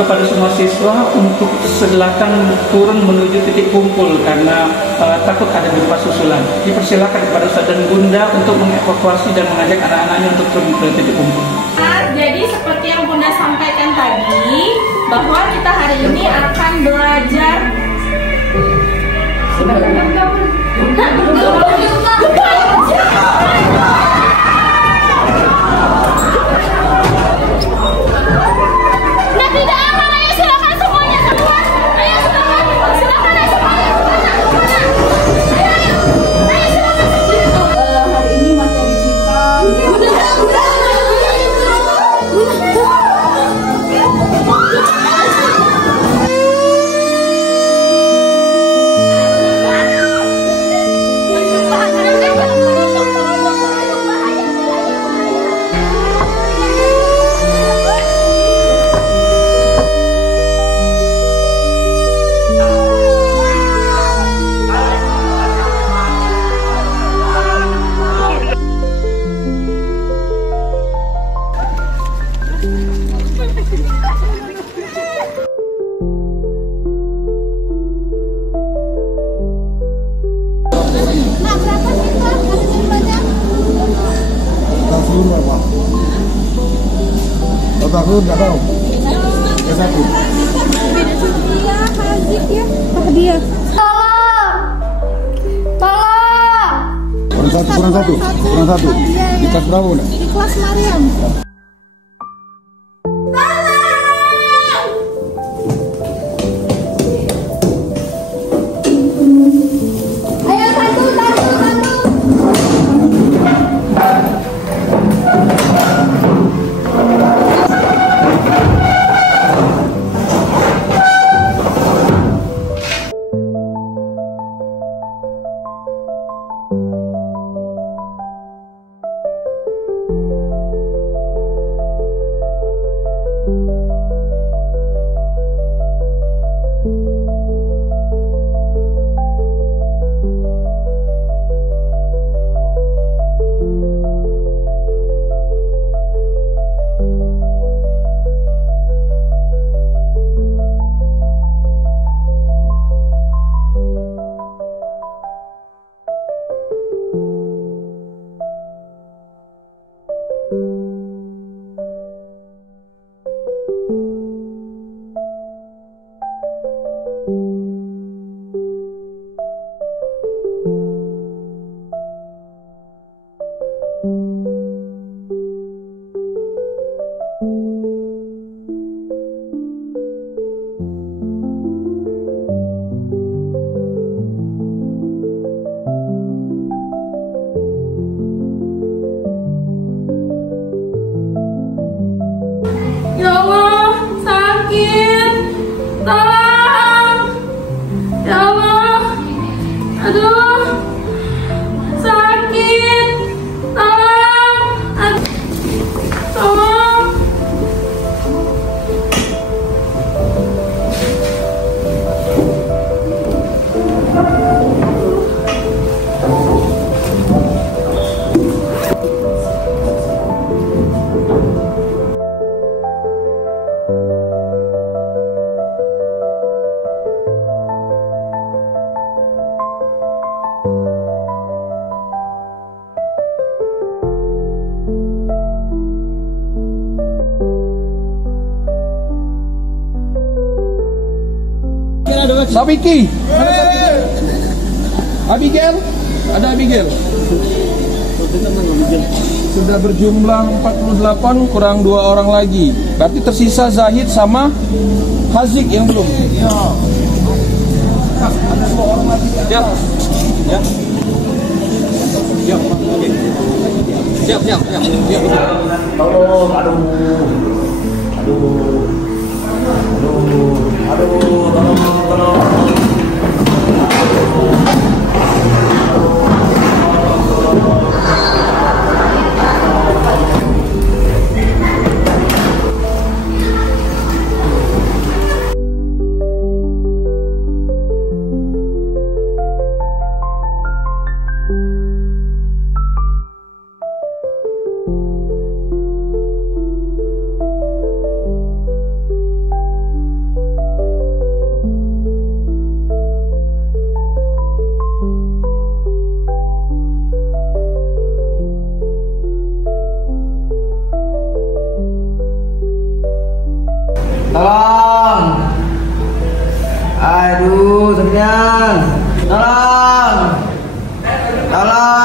kepada semua siswa untuk silakan turun menuju titik kumpul karena takut ada gempa susulan. Dipersilakan kepada Ustaz dan Bunda untuk mengevakuasi dan mengajak anak-anaknya untuk turun ke titik kumpul. Jadi seperti yang Bunda sampaikan tadi, bahwa kita hari ini akan belajar tahun nggak tahu. Ya satu. Dia. Kurang satu. Di kelas berapa udah? Di kelas Mariam. Ya Allah, sakit. Tolong. Ya Allah. Aduh. Sakit. Tolong. Tolong. Sabiki. Abigail. Ada Abigail. Sudah berjumlah 48 kurang 2 orang lagi. Berarti tersisa Zahid sama Hazik yang belum. Ada 2 orang lagi. Siap. Ya. Siap. Oke. Siap. Aduh, Sofian. Tolong. Tolong.